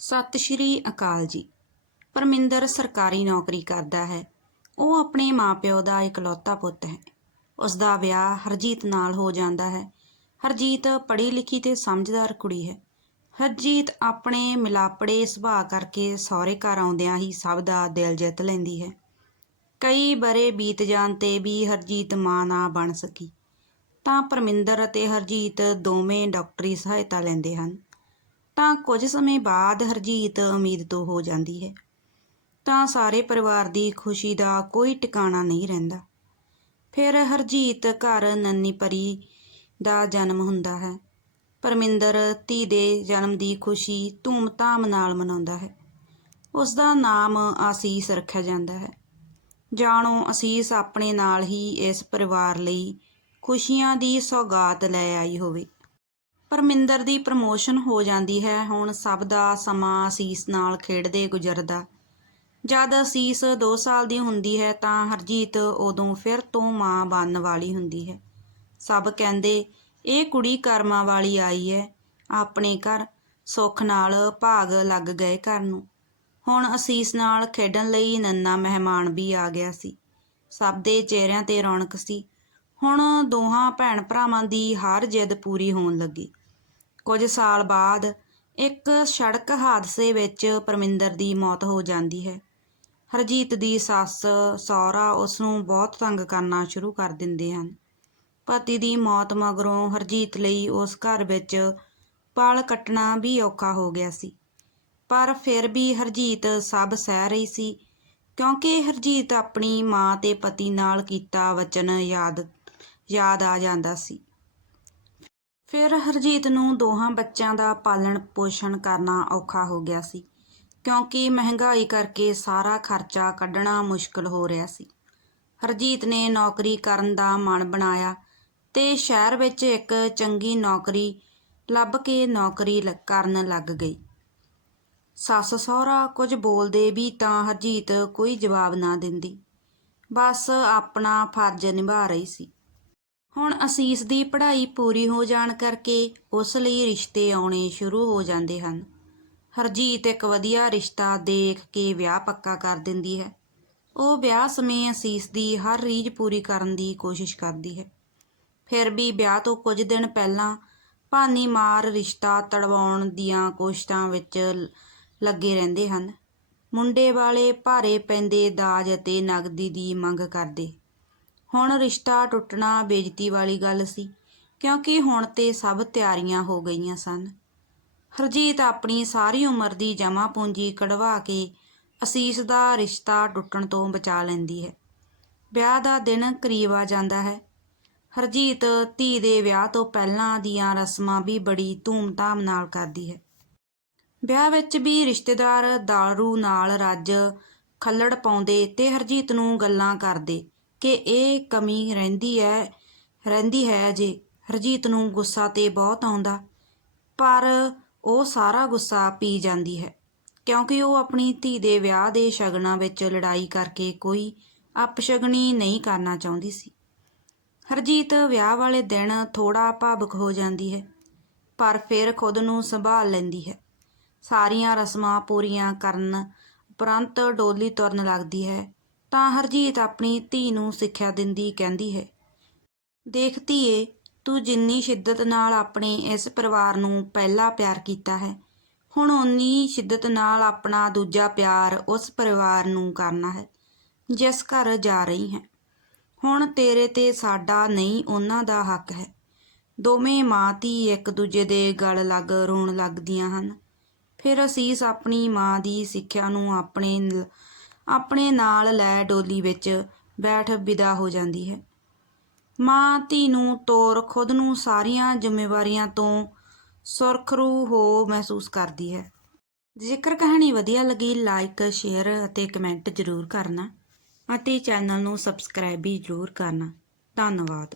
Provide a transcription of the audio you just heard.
ਸਤਿ ਸ਼੍ਰੀ ਅਕਾਲ ਜੀ। ਪਰਮਿੰਦਰ ਸਰਕਾਰੀ ਨੌਕਰੀ ਕਰਦਾ ਹੈ। ਉਹ ਆਪਣੇ ਮਾਪਿਓ ਦਾ ਇਕਲੌਤਾ ਪੁੱਤ ਹੈ। ਉਸ ਦਾ ਵਿਆਹ ਹਰਜੀਤ ਨਾਲ ਹੋ ਜਾਂਦਾ ਹੈ। ਹਰਜੀਤ ਪੜ੍ਹੀ ਲਿਖੀ ਤੇ ਸਮਝਦਾਰ ਕੁੜੀ ਹੈ। ਹਰਜੀਤ ਆਪਣੇ ਮਿਲਾਪੜੇ ਸੁਭਾਅ ਕਰਕੇ ਸਹੁਰੇ ਘਰ ਆਉਂਦਿਆਂ ਹੀ ਸਭ ਦਾ ਦਿਲ ਜਿੱਤ ਲੈਂਦੀ ਹੈ। ਕਈ ਬਰੇ ਬੀਤ ਜਾਣ ਤੇ ਵੀ ਹਰਜੀਤ ਮਾਂ ਨਾ ਬਣ ਸਕੀ। ਤਾਂ ਪਰਮਿੰਦਰ ਅਤੇ ਹਰਜੀਤ ਦੋਵੇਂ ਡਾਕਟਰੀ ਸਹਾਇਤਾ ਲੈਂਦੇ ਹਨ। ਤਾਂ ਕੁਝ ਸਮੇਂ ਬਾਅਦ ਹਰਜੀਤ ਉਮੀਦ ਤੋਂ ਹੋ ਜਾਂਦੀ ਹੈ। ਤਾਂ ਸਾਰੇ ਪਰਿਵਾਰ ਦੀ ਖੁਸ਼ੀ ਦਾ ਕੋਈ ਟਿਕਾਣਾ ਨਹੀਂ ਰਹਿੰਦਾ। ਫਿਰ ਹਰਜੀਤ ਘਰ ਨੰਨੀ ਪਰੀ ਦਾ ਜਨਮ ਹੁੰਦਾ ਹੈ। ਪਰਮਿੰਦਰ ਧੀ ਦੇ ਜਨਮ ਦੀ ਖੁਸ਼ੀ ਧੂਮ-ਧਾਮ ਨਾਲ ਮਨਾਉਂਦਾ ਹੈ। ਉਸ ਦਾ ਨਾਮ ਆਸੀਸ ਰੱਖਿਆ ਜਾਂਦਾ ਹੈ। ਜਾਣੋ ਅਸੀਸ ਆਪਣੇ ਨਾਲ ਹੀ ਇਸ ਪਰਿਵਾਰ ਲਈ ਖੁਸ਼ੀਆਂ ਦੀ ਸੌਗਾਤ ਲੈ ਆਈ ਹੋਵੇ। ਪਰਮਿੰਦਰ ਦੀ ਪ੍ਰਮੋਸ਼ਨ ਹੋ ਜਾਂਦੀ ਹੈ। ਹੁਣ ਸਭ ਦਾ ਸਮਾਂ ਅਸੀਸ ਨਾਲ ਖੇਡਦੇ ਗੁਜ਼ਰਦਾ। ਜਦ ਅਸੀਸ 2 ਸਾਲ ਦੀ ਹੁੰਦੀ ਹੈ ਤਾਂ ਹਰਜੀਤ ਉਦੋਂ ਫਿਰ ਤੋਂ ਮਾਂ ਬਣਨ ਵਾਲੀ ਹੁੰਦੀ ਹੈ। ਸਭ ਕਹਿੰਦੇ, ਇਹ ਕੁੜੀ ਕਰਮਾਂ ਵਾਲੀ ਆਈ ਹੈ। ਆਪਣੇ ਘਰ ਸੁੱਖ ਨਾਲ ਭਾਗ ਲੱਗ ਗਏ ਘਰ ਨੂੰ। ਹੁਣ ਅਸੀਸ ਨਾਲ ਖੇਡਣ ਲਈ ਨੰਨਾ ਮਹਿਮਾਨ ਵੀ ਆ ਗਿਆ ਸੀ। ਸਭ ਦੇ ਚਿਹਰਿਆਂ ਤੇ ਰੌਣਕ ਸੀ। ਹੁਣ ਦੋਹਾਂ ਭੈਣ ਭਰਾਵਾਂ ਦੀ ਹਰ ਜਿੱਦ ਪੂਰੀ ਹੋਣ ਲੱਗੀ। ਕੁਝ ਸਾਲ ਬਾਅਦ ਇੱਕ ਸੜਕ ਹਾਦਸੇ ਵਿੱਚ ਪਰਮਿੰਦਰ ਦੀ ਮੌਤ ਹੋ ਜਾਂਦੀ ਹੈ। ਹਰਜੀਤ ਦੀ ਸੱਸ ਸਹੁਰਾ ਉਸ ਨੂੰ ਬਹੁਤ ਤੰਗ ਕਰਨਾ ਸ਼ੁਰੂ ਕਰ ਦਿੰਦੇ ਹਨ। ਪਤੀ ਦੀ ਮੌਤ ਮਗਰੋਂ ਹਰਜੀਤ ਲਈ ਉਸ ਘਰ ਵਿੱਚ ਪਲ ਕੱਟਣਾ ਵੀ ਔਖਾ ਹੋ ਗਿਆ ਸੀ। ਪਰ ਫਿਰ ਵੀ ਹਰਜੀਤ ਸਭ ਸਹਿ ਰਹੀ ਸੀ, ਕਿਉਂਕਿ ਹਰਜੀਤ ਆਪਣੀ ਮਾਂ ਤੇ ਪਤੀ ਨਾਲ ਕੀਤਾ ਵਚਨ ਯਾਦ ਯਾਦ ਆ ਜਾਂਦਾ ਸੀ। ਫਿਰ ਹਰਜੀਤ ਨੂੰ ਦੋਹਾਂ ਬੱਚਿਆਂ ਦਾ ਪਾਲਣ ਪੋਸ਼ਣ ਕਰਨਾ ਔਖਾ ਹੋ ਗਿਆ ਸੀ, ਕਿਉਂਕਿ ਮਹਿੰਗਾਈ ਕਰਕੇ ਸਾਰਾ ਖਰਚਾ ਕੱਢਣਾ ਮੁਸ਼ਕਲ ਹੋ ਰਿਹਾ ਸੀ। ਹਰਜੀਤ ਨੇ ਨੌਕਰੀ ਕਰਨ ਦਾ ਮਨ ਬਣਾਇਆ ਤੇ ਸ਼ਹਿਰ ਵਿੱਚ ਇੱਕ ਚੰਗੀ ਨੌਕਰੀ ਲੱਭ ਕੇ ਨੌਕਰੀ ਲ- ਕਰਨ ਲੱਗ ਗਈ। ਸੱਸ ਸਹੁਰਾ ਕੁਝ ਬੋਲਦੇ ਵੀ ਤਾਂ ਹਰਜੀਤ ਕੋਈ ਜਵਾਬ ਨਾ ਦਿੰਦੀ, ਬਸ ਆਪਣਾ ਫਰਜ਼ ਨਿਭਾ ਰਹੀ ਸੀ। ਹੁਣ ਅਸੀਸ ਦੀ ਪੜ੍ਹਾਈ ਪੂਰੀ ਹੋ ਜਾਣ ਕਰਕੇ ਉਸ ਲਈ ਰਿਸ਼ਤੇ ਆਉਣੇ ਸ਼ੁਰੂ ਹੋ ਜਾਂਦੇ ਹਨ। ਹਰਜੀਤ ਇੱਕ ਵਧੀਆ ਰਿਸ਼ਤਾ ਦੇਖ ਕੇ ਵਿਆਹ ਪੱਕਾ ਕਰ ਦਿੰਦੀ ਹੈ। ਉਹ ਵਿਆਹ ਸਮੇਂ ਅਸੀਸ ਦੀ ਹਰ ਰੀਝ ਪੂਰੀ ਕਰਨ ਦੀ ਕੋਸ਼ਿਸ਼ ਕਰਦੀ ਹੈ। ਫਿਰ ਵੀ ਵਿਆਹ ਤੋਂ ਕੁਝ ਦਿਨ ਪਹਿਲਾਂ ਭਾਨੀ ਮਾਰ ਰਿਸ਼ਤਾ ਤੜਵਾਉਣ ਦੀਆਂ ਕੋਸ਼ਿਸ਼ਾਂ ਵਿੱਚ ਲੱਗੇ ਰਹਿੰਦੇ ਹਨ। ਮੁੰਡੇ ਵਾਲੇ ਭਾਰੇ ਪੈਂਦੇ ਦਾਜ ਅਤੇ ਨਗਦੀ ਦੀ ਮੰਗ ਕਰਦੇ। ਹੁਣ ਰਿਸ਼ਤਾ ਟੁੱਟਣਾ ਬੇਇੱਜ਼ਤੀ ਵਾਲੀ ਗੱਲ ਸੀ, ਕਿਉਂਕਿ ਹੁਣ ਤੇ ਸਭ ਤਿਆਰੀਆਂ ਹੋ ਗਈਆਂ ਸਨ। ਹਰਜੀਤ ਆਪਣੀ ਸਾਰੀ ਉਮਰ ਦੀ ਜਮ੍ਹਾਂ ਪੂੰਜੀ ਕਢਵਾ ਕੇ ਅਸੀਸ ਦਾ ਰਿਸ਼ਤਾ ਟੁੱਟਣ ਤੋਂ ਬਚਾ ਲੈਂਦੀ ਹੈ। ਵਿਆਹ ਦਾ ਦਿਨ ਕਰੀਬ ਆ ਜਾਂਦਾ ਹੈ। ਹਰਜੀਤ ਧੀ ਦੇ ਵਿਆਹ ਤੋਂ ਪਹਿਲਾਂ ਦੀਆਂ ਰਸਮਾਂ ਵੀ ਬੜੀ ਧੂਮ-ਧਾਮ ਨਾਲ ਕਰਦੀ ਹੈ। ਵਿਆਹ ਵਿੱਚ ਵੀ ਰਿਸ਼ਤੇਦਾਰ ਦਾਰੂ ਨਾਲ ਰੱਜ ਖੱਲੜ ਪਾਉਂਦੇ ਤੇ ਹਰਜੀਤ ਨੂੰ ਗੱਲਾਂ ਕਰਦੇ ਕਿ ਇਹ ਕਮੀ ਰਹਿੰਦੀ ਹੈ ਰਹਿੰਦੀ ਹੈ ਜੇ ਹਰਜੀਤ ਨੂੰ ਗੁੱਸਾ ਤੇ ਬਹੁਤ ਆਉਂਦਾ, ਪਰ ਉਹ ਸਾਰਾ ਗੁੱਸਾ ਪੀ ਜਾਂਦੀ ਹੈ, ਕਿਉਂਕਿ ਉਹ ਆਪਣੀ ਧੀ ਦੇ ਵਿਆਹ ਦੇ ਸ਼ਗਨਾਂ ਵਿੱਚ ਲੜਾਈ ਕਰਕੇ ਕੋਈ ਅਪਸ਼ਗਨੀ ਨਹੀਂ ਕਰਨਾ ਚਾਹੁੰਦੀ ਸੀ। ਹਰਜੀਤ ਵਿਆਹ ਵਾਲੇ ਦਿਨ ਥੋੜਾ ਭਾਵੁਕ ਹੋ ਜਾਂਦੀ ਹੈ, ਪਰ ਫਿਰ ਖੁਦ ਨੂੰ ਸੰਭਾਲ ਲੈਂਦੀ ਹੈ। ਸਾਰੀਆਂ ਰਸਮਾਂ ਪੂਰੀਆਂ ਕਰਨ ਉਪਰੰਤ ਡੋਲੀ ਤੁਰਨ ਲੱਗਦੀ ਹੈ ਤਾਂ ਹਰਜੀਤ ਆਪਣੀ ਧੀ ਨੂੰ ਸਿੱਖਿਆ ਦਿੰਦੀ ਕਹਿੰਦੀ ਹੈ। ਦੇਖ ਧੀਏ, ਤੂੰ ਜਿੰਨੀ ਸ਼ਿੱਦਤ ਨਾਲ ਆਪਣੇ ਇਸ ਪਰਿਵਾਰ ਨੂੰ ਪਹਿਲਾ ਪਿਆਰ ਕੀਤਾ ਹੈ, ਹੁਣ ਓਨੀ ਸ਼ਿੱਦਤ ਨਾਲ ਆਪਣਾ ਦੂਜਾ ਪਿਆਰ ਉਸ ਪਰਿਵਾਰ ਨੂੰ ਕਰਨਾ ਹੈ, ਜਿਸ ਘਰ ਜਾ ਰਹੀ ਹੈ। ਹੁਣ ਤੇਰੇ ਤੇ ਸਾਡਾ ਨਹੀਂ, ਉਹਨਾਂ ਦਾ ਹੱਕ ਹੈ। ਦੋਵੇਂ ਮਾਂ ਧੀ ਇੱਕ ਦੂਜੇ ਦੇ ਗਲ ਲੱਗ ਰੋਣ ਲੱਗਦੀਆਂ ਹਨ। ਫਿਰ ਅਸੀਸ ਆਪਣੀ ਮਾਂ ਦੀ ਸਿੱਖਿਆ ਨੂੰ ਆਪਣੇ ਆਪਣੇ ਨਾਲ ਲੈ ਡੋਲੀ ਵਿੱਚ ਬੈਠ ਵਿਦਾ ਹੋ ਜਾਂਦੀ ਹੈ। ਮਾਂ ਧੀ ਨੂੰ ਤੋਰ ਖੁਦ ਨੂੰ ਸਾਰੀਆਂ ਜ਼ਿੰਮੇਵਾਰੀਆਂ ਤੋਂ ਸੁਰਖਰੂ ਹੋ ਮਹਿਸੂਸ ਕਰਦੀ ਹੈ। ਜੇਕਰ ਕਹਾਣੀ ਵਧੀਆ ਲੱਗੀ ਲਾਈਕ ਸ਼ੇਅਰ ਅਤੇ ਕਮੈਂਟ ਜ਼ਰੂਰ ਕਰਨਾ ਅਤੇ ਚੈਨਲ ਨੂੰ ਸਬਸਕ੍ਰਾਈਬ ਵੀ ਜ਼ਰੂਰ ਕਰਨਾ। ਧੰਨਵਾਦ।